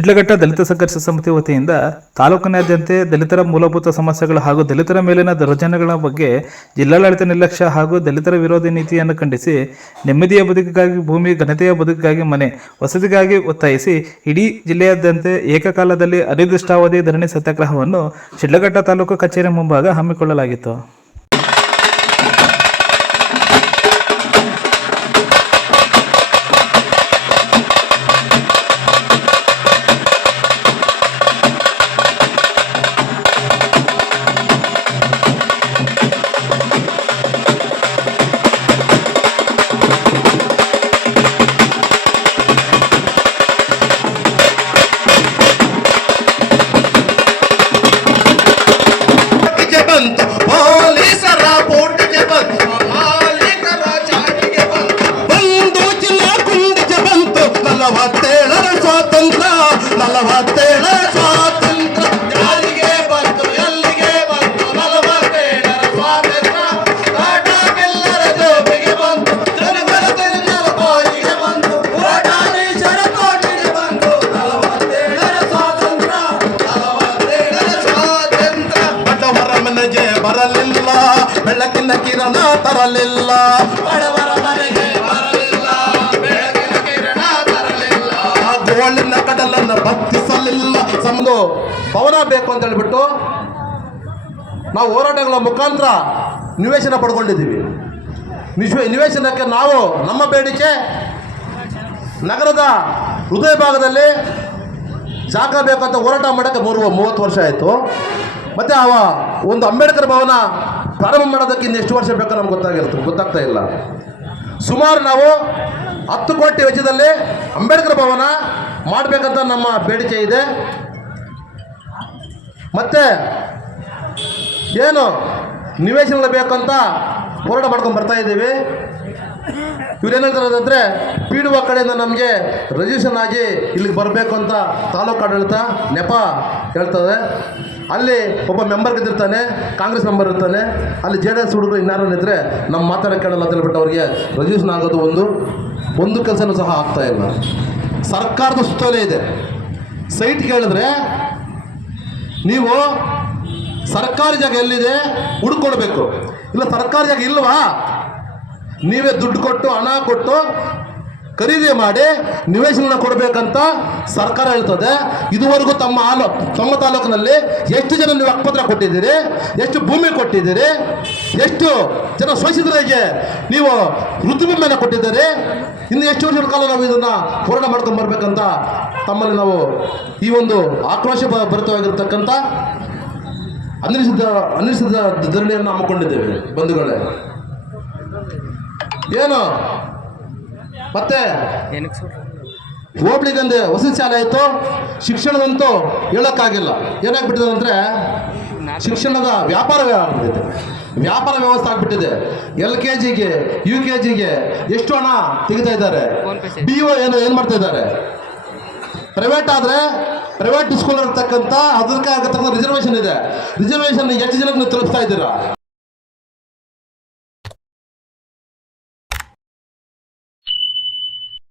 ಶಿಡ್ಲಘಟ್ಟ ದಲಿತ ಸಂಘರ್ಷ ಸಮಿತಿ ವತಿಯಿಂದ ತಾಲೂಕಿನಾದ್ಯಂತ ದಲಿತರ ಮೂಲಭೂತ ಸಮಸ್ಯೆಗಳು ಹಾಗೂ ದಲಿತರ ಮೇಲಿನ ದೌರ್ಜನ್ಯಗಳ ಬಗ್ಗೆ ಜಿಲ್ಲಾಡಳಿತ ನಿರ್ಲಕ್ಷ್ಯ ಹಾಗೂ ದಲಿತರ ವಿರೋಧಿ ನೀತಿಯನ್ನು ಖಂಡಿಸಿ ನೆಮ್ಮದಿಯ ಬದುಕಿಗಾಗಿ ಭೂಮಿ, ಘನತೆಯ ಬದುಕಿಗಾಗಿ ಮನೆ, ವಸತಿಗಾಗಿ ಒತ್ತಾಯಿಸಿ ಇಡೀ ಜಿಲ್ಲೆಯಾದ್ಯಂತ ಏಕಕಾಲದಲ್ಲಿ ಅನಿರ್ದಿಷ್ಟಾವಧಿ ಧರಣಿ ಸತ್ಯಾಗ್ರಹವನ್ನು ಶಿಡ್ಲಘಟ್ಟ ತಾಲೂಕು ಕಚೇರಿ ಮುಂಭಾಗ ಹಮ್ಮಿಕೊಳ್ಳಲಾಗಿತ್ತು. ಪೊಲೀಸರ ಪೋಟಿಗೆ ಬಂತು, ಮಾಲೀಕರ ಚಾಟಿಗೆ ಬಂತು, ಒಂದು ಜಿಲ್ಲಾ ಗುಂಡಿಗೆ ಬಂತು. 47ರ ಸ್ವಾತಂತ್ರ್ಯ, 47ರ ಸ್ವಾತಂತ್ರ್ಯ ಯಾರಿಗೆ ಬಂತು, ಎಲ್ಲಿಗೆ ಬಂತು? 47ರ ಸ್ವಾತಂತ್ರ್ಯ ಕಾಟಾಗೆಲ್ಲರ ಜೋಬಿಗೆ ಬಂತು, ಜನಗಳ ತೆರಿಗೆಯ ಬಾಯಿಗೆ ಬಂತು, ಕೋಟಾಧೀಶರ ಕೋಟಿಗೆ ಬಂತು. 47ರ ಸ್ವಾತಂತ್ರ್ಯ, 47ರ ಸ್ವಾತಂತ್ರ್ಯ. ಬಡವರ ಮನೆಗೆ ಬರಲಿಲ್ಲ, ಬೆಳಕಿನ ಕಿರಣ ತರಲಿಲ್ಲ. ಬಡವರ ಮನೆಗೆ ಬರಲಿಲ್ಲ, ಬೆಳಕಿನ ಕಿರಣ ತರಲಿಲ್ಲ. ಗೋಳಿನ ಕಡಲನ್ನು ಭಕ್ತಿಸಲಿಲ್ಲ. ಸಮದು ಭವನ ಬೇಕು ಅಂತ ಹೇಳ್ಬಿಟ್ಟು ನಾವು ಹೋರಾಟಗಳ ಮುಖಾಂತರ ನಿವೇಶನ ಪಡ್ಕೊಂಡಿದ್ದೀವಿ. ನಿವೇಶನಕ್ಕೆ ನಾವು ನಮ್ಮ ಬೇಡಿಕೆ ನಗರದ ಹೃದಯ ಭಾಗದಲ್ಲಿ ಜಾಗ ಬೇಕಂತ ಹೋರಾಟ ಮಾಡೋಕ್ಕೆ 30 ವರ್ಷ ಆಯಿತು. ಮತ್ತು ಒಂದು ಅಂಬೇಡ್ಕರ್ ಭವನ ಪ್ರಾರಂಭ ಮಾಡೋದಕ್ಕೆ ಇನ್ನು ಎಷ್ಟು ವರ್ಷ ಬೇಕೋ ನಮ್ಗೆ ಗೊತ್ತಾಗ್ತಾ ಇಲ್ಲ. ಸುಮಾರು ನಾವು 10 ಕೋಟಿ ವೆಚ್ಚದಲ್ಲಿ ಅಂಬೇಡ್ಕರ್ ಭವನ ಮಾಡಬೇಕಂತ ನಮ್ಮ ಬೇಡಿಕೆ ಇದೆ. ಮತ್ತು ಏನು ನಿವೇಶನ ಬೇಕಂತ ಹೋರಾಟ ಮಾಡ್ಕೊಂಡು ಬರ್ತಾ ಇದ್ದೀವಿ. ಇವ್ರೇನು ಹೇಳ್ತಾರಂದರೆ ಪಿ ಡಿ ಒ ಕಡೆಯಿಂದ ನಮಗೆ ರಿಜಿಸ್ಟ್ರೇಷನ್ ಆಗಿ ಇಲ್ಲಿಗೆ ಬರಬೇಕು ಅಂತ ತಾಲೂಕು ಆಡಳಿತ ನೆಪ ಹೇಳ್ತದೆ. ಅಲ್ಲಿ ಒಬ್ಬ ಮೆಂಬರ್ ಗೆದ್ದಿರ್ತಾನೆ, ಕಾಂಗ್ರೆಸ್ ಮೆಂಬರ್ ಇರ್ತಾನೆ, ಅಲ್ಲಿ JDS ಹುಡುಗರು ಇನ್ನಾರು ಇದ್ದರೆ ನಮ್ಮ ಮಾತಾಡ ಕೇಳಲ್ಲ ಅಂತ ಹೇಳ್ಬಿಟ್ಟು ಅವ್ರಿಗೆ ರಿಜಿಸ್ಟ್ರೇಷನ್ ಆಗೋದು ಒಂದು ಕೆಲಸನೂ ಸಹ ಆಗ್ತಾ ಇಲ್ಲ. ಸರ್ಕಾರದ ಸುತ್ತೋಲೆ ಇದೆ. ಸೈಟ್ ಕೇಳಿದ್ರೆ ನೀವು ಸರ್ಕಾರಿ ಜಾಗ ಎಲ್ಲಿದೆ ಹುಡ್ಕೊಡ್ಬೇಕು, ಇಲ್ಲ ಸರ್ಕಾರಿ ಜಾಗ ಇಲ್ವಾ ನೀವೇ ದುಡ್ಡು ಕೊಟ್ಟು ಹಣ ಕೊಟ್ಟು ಖರೀದಿ ಮಾಡಿ ನಿವೇಶನ ಕೊಡಬೇಕಂತ ಸರ್ಕಾರ ಹೇಳ್ತದೆ. ಇದುವರೆಗೂ ತಮ್ಮ ತಾಲೂಕಿನಲ್ಲಿ ಎಷ್ಟು ಜನ ನೀವು ಹಕ್ಕುಪತ್ರ ಕೊಟ್ಟಿದ್ದೀರಿ, ಎಷ್ಟು ಭೂಮಿ ಕೊಟ್ಟಿದ್ದೀರಿ, ಎಷ್ಟು ಜನ ಶೋಷಿತರಿಗೆ ನೀವು ವೃತ್ತಿಭೂಮಿಯನ್ನು ಕೊಟ್ಟಿದ್ದೀರಿ, ಇನ್ನು ಎಷ್ಟು ವರ್ಷಗಳ ಕಾಲ ನಾವು ಇದನ್ನು ಹೋರಾಟ ಮಾಡ್ಕೊಂಡು ಬರಬೇಕಂತ ತಮ್ಮಲ್ಲಿ ನಾವು ಈ ಒಂದು ಆಕ್ರೋಶ ಭರಿತವಾಗಿರ್ತಕ್ಕಂಥ ಅನಿಶ್ಚಿತ ಧರಣಿಯನ್ನು ಹಮ್ಮಿಕೊಂಡಿದ್ದೇವೆ ಬಂಧುಗಳೇ. ಏನು ಮತ್ತೆ ಹೋಬಳಿಗಂದೆ ವಸತಿ ಶಾಲೆ ಆಯಿತು, ಶಿಕ್ಷಣದಂತೂ ಹೇಳೋಕ್ಕಾಗಿಲ್ಲ. ಏನಾಗ್ಬಿಟ್ಟಿದೆ ಅಂದರೆ ಶಿಕ್ಷಣದ ವ್ಯಾಪಾರ ವ್ಯವಸ್ಥೆ ಆಗಿಬಿಟ್ಟಿದೆ. LKGಗೆ UKGಗೆ ಎಷ್ಟು ಹಣ ತೆಗಿತಾ ಇದ್ದಾರೆ. BO ಏನು ಮಾಡ್ತಾ ಇದ್ದಾರೆ. ಪ್ರೈವೇಟ್ ಆದರೆ ಪ್ರೈವೇಟ್ ಸ್ಕೂಲ್ ಇರ್ತಕ್ಕಂಥ ಅದಕ್ಕೆ ಆಗತಕ್ಕಂಥ ರಿಸರ್ವೇಷನ್ ಇದೆ. ರಿಸರ್ವೇಷನ್ ಎಷ್ಟು ಜನಕ್ಕೆ ನೀವು ತಲುಪಿಸ್ತಾ ಇದ್ದೀರಾ?